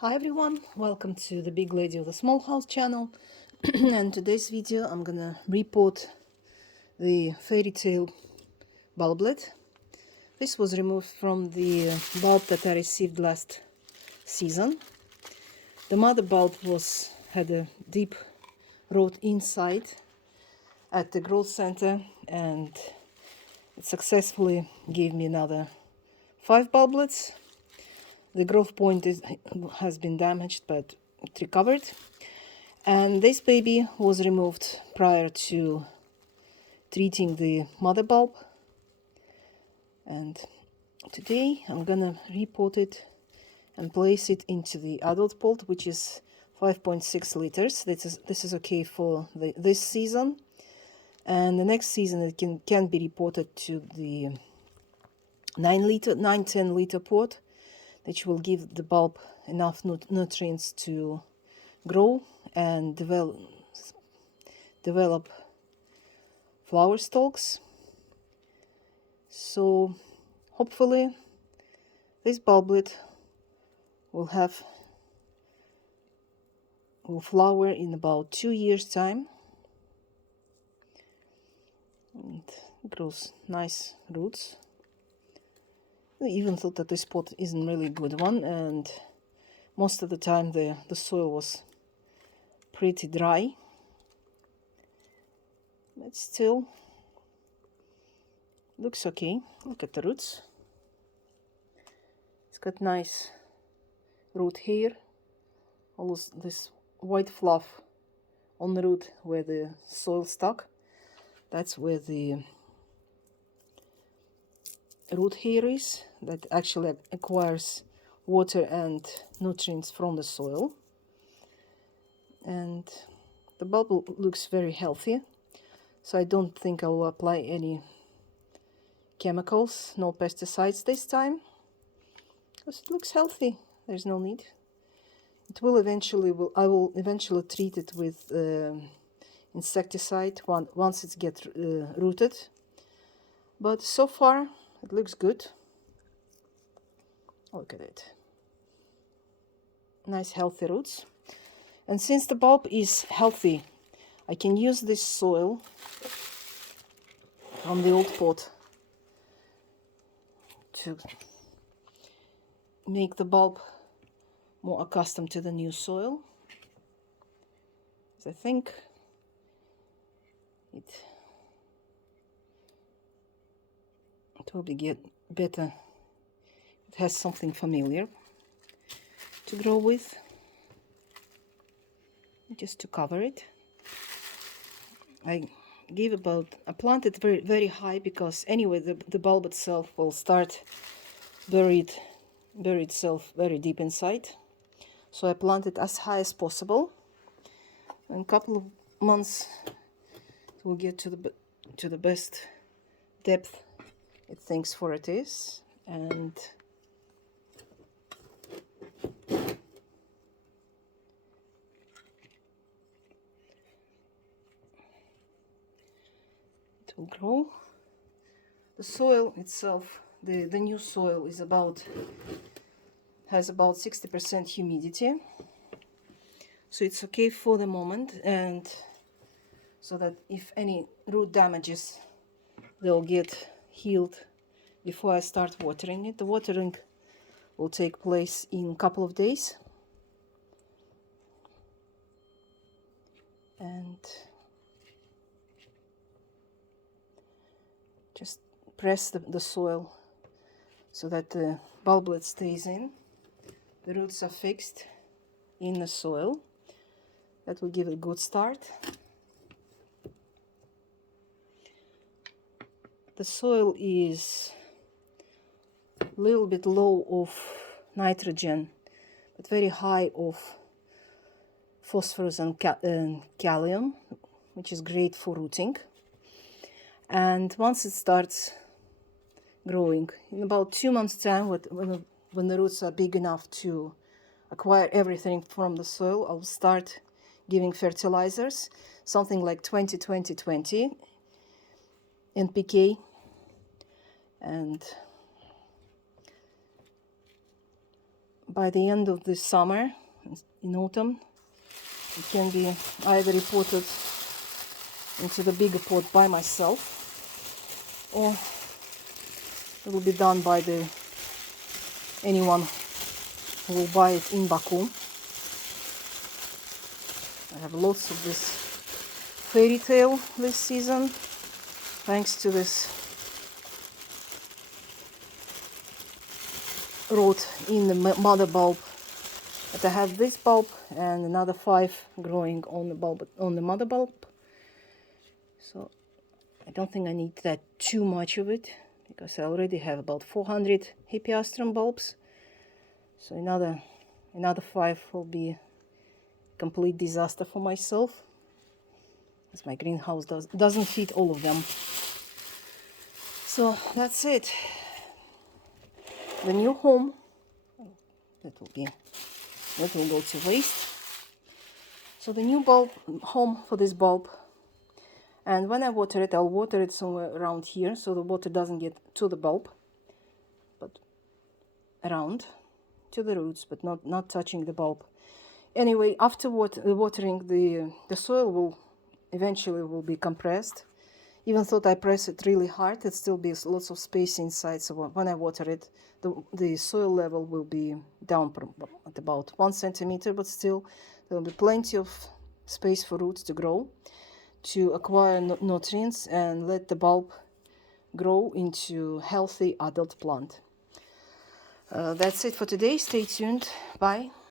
Hi everyone, welcome to the Big Lady of the Small House channel. And today's video I'm gonna repot the Fairytale bulblet. This was removed from the bulb that I received last season. The mother bulb had a deep root inside at the growth center, and it successfully gave me another 5 bulblets. The growth point has been damaged, but it recovered. And this baby was removed prior to treating the mother bulb. And today I'm gonna repot it and place it into the adult pot, which is 5.6 liters. This is okay for this season. And the next season it can be repotted to the 10 liter pot, which will give the bulb enough nutrients to grow and develop flower stalks. So hopefully this bulblet will flower in about 2 years time, and grows nice roots. I even thought that this pot isn't really a good one, and most of the time the soil was pretty dry, but still looks okay. Look at the roots. It's got nice root hair, all this white fluff on the root where the soil stuck. That's where the root hair is, that actually acquires water and nutrients from the soil. And the bulb looks very healthy, so I don't think I will apply any chemicals, no pesticides this time, because it looks healthy. There's no need. I will eventually treat it with insecticide once it gets rooted, but so far it looks good. Look at it. Nice healthy roots. And since the bulb is healthy, I can use this soil from the old pot to make the bulb more accustomed to the new soil. I think it will get better. It has something familiar to grow with, just to cover it. I planted very, very high, because anyway the bulb itself will start bury itself very deep inside. So I planted as high as possible. In a couple of months it will get to the best depth it thinks for it is, and it will grow. The soil itself, the new soil has about 60% humidity, so it's okay for the moment, and so that if any root damages, they'll get healed before I start watering it. The watering will take place in a couple of days, and just press the soil so that the bulblet stays in. The roots are fixed in the soil. That will give it a good start. The soil is a little bit low of nitrogen, but very high of phosphorus and kalium, which is great for rooting. And once it starts growing, in about 2 months' time, when the roots are big enough to acquire everything from the soil, I'll start giving fertilizers, something like 20-20-20 NPK, and by the end of the summer, in autumn, it can be either repotted into the bigger pot by myself, or it will be done by anyone who will buy it in Baku. I have lots of this Fairytale this season, thanks to this rot in the mother bulb. But I have this bulb and another 5 growing on the mother bulb. So I don't think I need that too much of it, because I already have about 400 hippeastrum bulbs. So another 5 will be a complete disaster for myself, as my greenhouse doesn't fit all of them. So that's it. The new home, that will go to waste. So the new home for this bulb. And when I water it, I'll water it somewhere around here, so the water doesn't get to the bulb, but around to the roots, but not touching the bulb. Anyway, after watering, the soil will eventually be compressed. Even though I press it really hard, it still be lots of space inside. So when I water it, the soil level will be down at about 1 centimeter, but still there will be plenty of space for roots to grow, to acquire nutrients and let the bulb grow into healthy adult plant. That's it for today. Stay tuned. Bye.